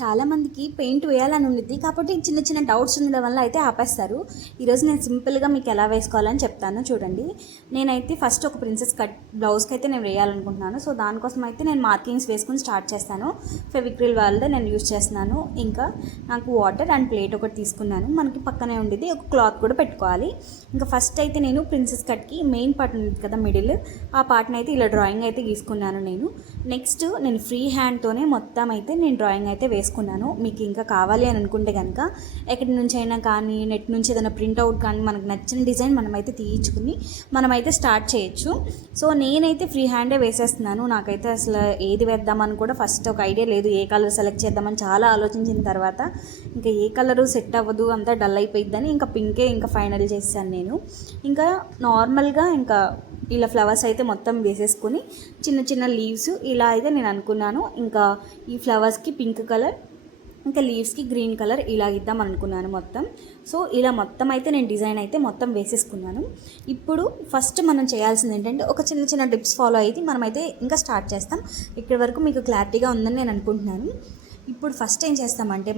చాలామందికి పెయింట్ వేయాలని ఉండిద్ది, కాబట్టి చిన్న చిన్న డౌట్స్ ఉండడం వల్ల అయితే ఆపేస్తారు. ఈరోజు నేను సింపుల్గా మీకు ఎలా వేసుకోవాలని చెప్తాను చూడండి. నేనైతే ఫస్ట్ ఒక ప్రిన్సెస్ కట్ బ్లౌజ్కి అయితే నేను వేయాలనుకుంటున్నాను. సో దానికోసం అయితే నేను మార్కింగ్స్ వేసుకుని స్టార్ట్ చేస్తాను. ఫెవిక్రిల్ వాళ్ళదే నేను యూజ్ చేస్తున్నాను. ఇంకా నాకు వాటర్ అండ్ ప్లేట్ ఒకటి తీసుకున్నాను. మనకి పక్కనే ఉండిద్ది, ఒక క్లాత్ కూడా పెట్టుకోవాలి. ఇంకా ఫస్ట్ అయితే నేను ప్రిన్సెస్ కట్కి మెయిన్ పార్ట్ ఉంది కదా మిడిల్, ఆ పార్ట్ని అయితే ఇలా డ్రాయింగ్ అయితే గీసుకున్నాను నేను. నెక్స్ట్ నేను ఫ్రీ హ్యాండ్తోనే మొత్తం అయితే నేను డ్రాయింగ్ అయితే వేసుకున్నాను. మీకు ఇంకా కావాలి అని అనుకుంటే కనుక ఎక్కడి నుంచి అయినా కానీ, నెట్ నుంచి ఏదైనా ప్రింట్అవుట్ కానీ, మనకు నచ్చిన డిజైన్ మనమైతే తీయించుకుని మనమైతే స్టార్ట్ చేయొచ్చు. సో నేనైతే ఫ్రీ హ్యాండే వేసేస్తున్నాను. నాకైతే అసలు ఏది వేద్దామని కూడా ఫస్ట్ ఒక ఐడియా లేదు. ఏ కలర్ సెలెక్ట్ చేద్దామని చాలా ఆలోచించిన తర్వాత ఇంకా ఏ కలరు సెట్ అవ్వదు, అంతా డల్ అయిపోయిద్దని ఇంకా పింకే ఇంకా ఫైనల్ చేశాను నేను. ఇంకా నార్మల్గా ఇంకా ఇలా ఫ్లవర్స్ అయితే మొత్తం వేసేసుకొని చిన్న చిన్న లీవ్స్ ఇలా అయితే నేను అనుకున్నాను. ఇంకా ఈ ఫ్లవర్స్కి పింక్ కలర్, ఇంకా లీవ్స్కి గ్రీన్ కలర్ ఇలా ఇద్దాం అనుకున్నాను మొత్తం. సో ఇలా మొత్తం అయితే నేను డిజైన్ అయితే మొత్తం వేసేసుకున్నాను. ఇప్పుడు ఫస్ట్ మనం చేయాల్సింది ఏంటంటే ఒక చిన్న చిన్న టిప్స్ ఫాలో అయితే మనమైతే ఇంకా స్టార్ట్ చేస్తాం. ఇక్కడి వరకు మీకు క్లారిటీగా ఉందని నేను అనుకుంటున్నాను. ఇప్పుడు ఫస్ట్ ఏం చేస్తామంటే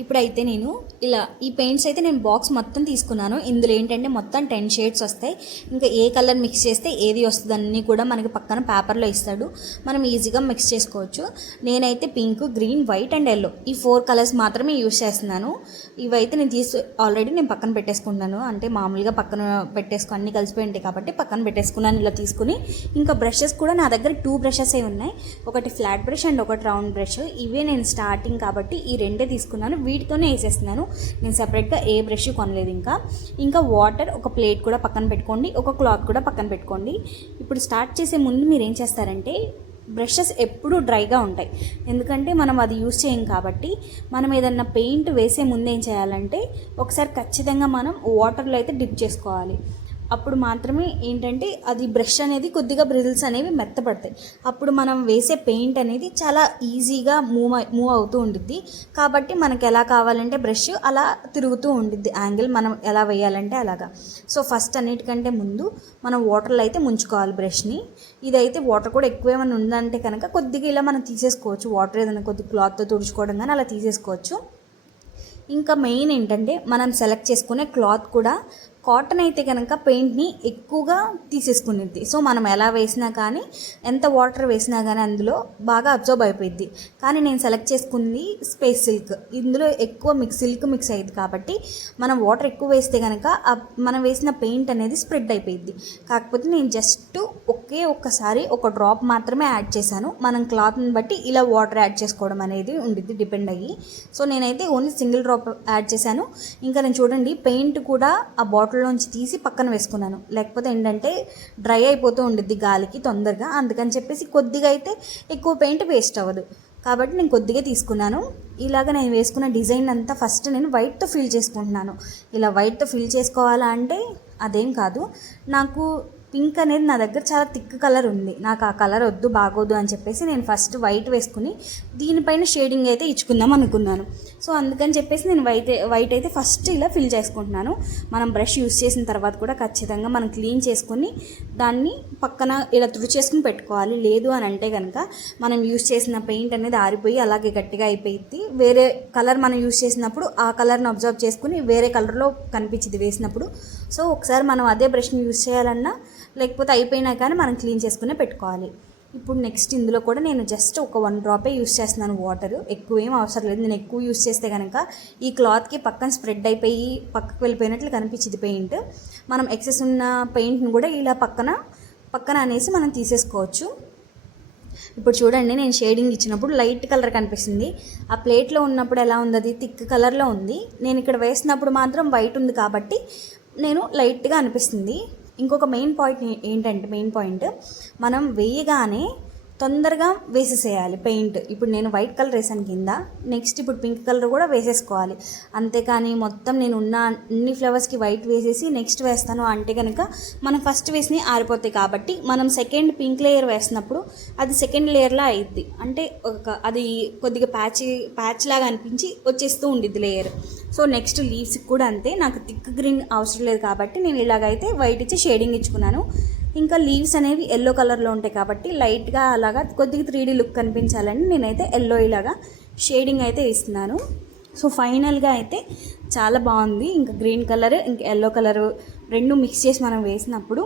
ఇప్పుడైతే నేను ఇలా ఈ పెయింట్స్ అయితే నేను బాక్స్ మొత్తం తీసుకున్నాను. ఇందులో ఏంటంటే మొత్తం 10 షేడ్స్ వస్తాయి. ఇంకా ఏ కలర్ మిక్స్ చేస్తే ఏది వస్తుంది అన్నీ కూడా మనకి పక్కన పేపర్లో ఇస్తాడు, మనం ఈజీగా మిక్స్ చేసుకోవచ్చు. నేనైతే pink, green, white and yellow ఈ 4 కలర్స్ మాత్రమే యూజ్ చేస్తున్నాను. ఇవైతే నేను ఆల్రెడీ నేను పక్కన పెట్టేసుకున్నాను. అంటే మామూలుగా పక్కన అన్నీ కలిసిపోయి ఉంటాయి కాబట్టి పక్కన పెట్టేసుకున్నాను ఇలా తీసుకుని. ఇంకా బ్రషెస్ కూడా నా దగ్గర 2 బ్రషెస్ ఉన్నాయి. ఒకటి ఫ్లాట్ బ్రష్ అండ్ ఒకటి రౌండ్ బ్రష్. ఇవే నేను స్టార్టింగ్ కాబట్టి ఈ రెండే తీసుకున్నాను. వీటితోనే వేసేస్తున్నాను. నేను సెపరేట్గా ఏ బ్రష్ కొనలేదు. ఇంకా వాటర్, ఒక ప్లేట్ కూడా పక్కన పెట్టుకోండి, ఒక క్లాత్ కూడా పక్కన పెట్టుకోండి. ఇప్పుడు స్టార్ట్ చేసే ముందు మీరు ఏం చేస్తారంటే బ్రషెస్ ఎప్పుడూ డ్రైగా ఉంటాయి, ఎందుకంటే మనం అది యూజ్ చేయం కాబట్టి. మనం ఏదన్నా పెయింట్ వేసే ముందు ఏం చేయాలంటే ఒకసారి ఖచ్చితంగా మనం వాటర్లో అయితే డిప్ చేసుకోవాలి. అప్పుడు మాత్రమే ఏంటంటే అది బ్రష్ అనేది కొద్దిగా బ్రిజిల్స్ అనేవి మెత్తపడతాయి. అప్పుడు మనం వేసే పెయింట్ అనేది చాలా ఈజీగా మూవ్ అవుతూ ఉంటుంది. కాబట్టి మనకు ఎలా కావాలంటే బ్రష్ అలా తిరుగుతూ ఉంటుంది, యాంగిల్ మనం ఎలా వేయాలంటే అలాగా. సో ఫస్ట్ అన్నిటికంటే ముందు మనం వాటర్లో అయితే ముంచుకోవాలి బ్రష్ని. ఇదైతే వాటర్ కూడా ఎక్కువ ఏమైనా ఉందంటే కనుక కొద్దిగా ఇలా మనం తీసేసుకోవచ్చు. వాటర్ ఏదైనా కొద్ది క్లాత్తో తుడుచుకోవడం కానీ అలా తీసేసుకోవచ్చు. ఇంకా మెయిన్ ఏంటంటే మనం సెలెక్ట్ చేసుకునే క్లాత్ కూడా కాటన్ అయితే కనుక పెయింట్ని ఎక్కువగా తీసేసుకునేది. సో మనం ఎలా వేసినా కానీ, ఎంత వాటర్ వేసినా కానీ అందులో బాగా అబ్జర్వ్ అయిపోయింది. కానీ నేను సెలెక్ట్ చేసుకుంది స్పేస్ సిల్క్. ఇందులో ఎక్కువ సిల్క్ మిక్స్ అయ్యింది కాబట్టి మనం వాటర్ ఎక్కువ వేస్తే కనుక మనం వేసిన పెయింట్ అనేది స్ప్రెడ్ అయిపోయింది. కాకపోతే నేను జస్ట్ ఒక్కసారి ఒక డ్రాప్ మాత్రమే యాడ్ చేశాను. మనం క్లాత్ని బట్టి ఇలా వాటర్ యాడ్ చేసుకోవడం అనేది ఉండిద్ది డిపెండ్ అయ్యి. సో నేనైతే ఓన్లీ సింగిల్ డ్రాప్ యాడ్ చేశాను. ఇంకా నేను చూడండి పెయింట్ కూడా ఆ బాటిల్లోంచి తీసి పక్కన వేసుకున్నాను. లేకపోతే ఏంటంటే డ్రై అయిపోతూ ఉండిద్ది గాలికి తొందరగా, అందుకని చెప్పేసి కొద్దిగా అయితే ఎక్కువ పెయింట్ వేస్ట్ అవ్వదు కాబట్టి నేను కొద్దిగా తీసుకున్నాను. ఇలాగ నేను వేసుకున్న డిజైన్ అంతా ఫస్ట్ నేను వైట్తో ఫిల్ చేసుకుంటున్నాను. ఇలా వైట్తో ఫిల్ చేసుకోవాలా అంటే అదేం కాదు, నాకు పింక్ అనేది నా దగ్గర చాలా థిక్ కలర్ ఉంది, నాకు ఆ కలర్ వద్దు బాగోదు అని చెప్పేసి నేను ఫస్ట్ వైట్ వేసుకుని దీనిపైన షేడింగ్ అయితే ఇచ్చుకుందాం అనుకున్నాను. సో అందుకని చెప్పేసి నేను వైట్ అయితే ఫస్ట్ ఇలా ఫిల్ చేసుకుంటున్నాను. మనం బ్రష్ యూస్ చేసిన తర్వాత కూడా ఖచ్చితంగా మనం క్లీన్ చేసుకుని దాన్ని పక్కన ఇలా తుడిచేసుకుని పెట్టుకోవాలి. లేదు అని అంటే కనుక మనం యూస్ చేసిన పెయింట్ అనేది ఆరిపోయి అలాగే గట్టిగా అయిపోయింది. వేరే కలర్ మనం యూస్ చేసినప్పుడు ఆ కలర్ని అబ్జర్వ్ చేసుకుని వేరే కలర్లో కనిపించింది వేసినప్పుడు. సో ఒకసారి మనం అదే బ్రష్ని యూస్ చేయాలన్నా లేకపోతే అయిపోయినా కానీ మనం క్లీన్ చేసుకునే పెట్టుకోవాలి. ఇప్పుడు నెక్స్ట్ ఇందులో కూడా నేను జస్ట్ ఒక 1 డ్రాపే యూస్ చేస్తున్నాను. వాటర్ ఎక్కువ ఏం అవసరం లేదు. నేను ఎక్కువ యూస్ చేస్తే కనుక ఈ క్లాత్కి పక్కన స్ప్రెడ్ అయిపోయి పక్కకు వెళ్ళిపోయినట్లు కనిపించింది పెయింట్. మనం ఎక్సెస్ ఉన్న పెయింట్ని కూడా ఇలా పక్కన అనేసి మనం తీసేసుకోవచ్చు. ఇప్పుడు చూడండి నేను షేడింగ్ ఇచ్చినప్పుడు లైట్ కలర్ కనిపిస్తుంది. ఆ ప్లేట్లో ఉన్నప్పుడు ఎలా ఉంది, అది థిక్ కలర్లో ఉంది. నేను ఇక్కడ వేసినప్పుడు మాత్రం వైట్ ఉంది కాబట్టి నేను లైట్గా అనిపిస్తుంది. ఇంకొక మెయిన్ పాయింట్ మనం వేయగానే తొందరగా వేసేసేయాలి పెయింట్. ఇప్పుడు నేను వైట్ కలర్ వేసాను కింద, నెక్స్ట్ ఇప్పుడు పింక్ కలర్ కూడా వేసేసుకోవాలి. అంతేకాని మొత్తం నేను ఉన్న అన్ని ఫ్లవర్స్కి వైట్ వేసేసి నెక్స్ట్ వేస్తాను అంటే కనుక మనం ఫస్ట్ వేసినవి ఆరిపోతాయి. కాబట్టి మనం సెకండ్ పింక్ లేయర్ వేసినప్పుడు అది సెకండ్ లేయర్లా అయ్యిద్ది, అంటే అది కొద్దిగా ప్యాచ్ లాగా అనిపించి వచ్చేస్తూ ఉండిద్ది లేయర్. సో నెక్స్ట్ లీవ్స్కి కూడా అంతే, నాకు థిక్ గ్రీన్ అవసరం లేదు కాబట్టి నేను ఇలాగైతే వైట్ ఇచ్చి షేడింగ్ ఇచ్చుకున్నాను. ఇంకా లీవ్స్ అనేవి ఎల్లో కలర్లో ఉంటాయి కాబట్టి లైట్గా అలాగా కొద్దిగా 3D లుక్ కనిపించాలని నేనైతే ఎల్లో ఇలాగా షేడింగ్ అయితే ఇస్తున్నాను. సో ఫైనల్గా అయితే చాలా బాగుంది. ఇంకా గ్రీన్ కలర్ ఇంకా ఎల్లో కలర్ రెండు మిక్స్ చేసి మనం వేసినప్పుడు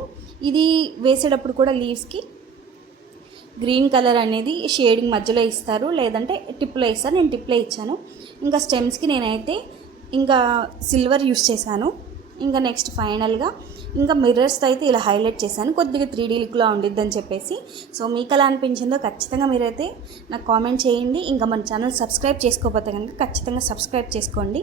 ఇది వేసేటప్పుడు కూడా లీవ్స్కి గ్రీన్ కలర్ అనేది షేడింగ్ మధ్యలో ఇస్తారు, లేదంటే టిప్లో ఇస్తారు. నేను టిప్లో ఇచ్చాను. ఇంకా స్టెమ్స్కి నేనైతే ఇంకా సిల్వర్ యూస్ చేశాను. ఇంకా నెక్స్ట్ ఫైనల్గా ఇంకా మిర్రర్స్తో అయితే ఇలా హైలైట్ చేశాను, కొద్దిగా 3D లుక్లో ఉండిద్దని చెప్పేసి. సో మీకు ఎలా అనిపించిందో ఖచ్చితంగా మీరైతే నాకు కామెంట్ చేయండి. ఇంకా మన ఛానల్ సబ్స్క్రైబ్ చేసుకోకపోతే కనుక ఖచ్చితంగా సబ్స్క్రైబ్ చేసుకోండి.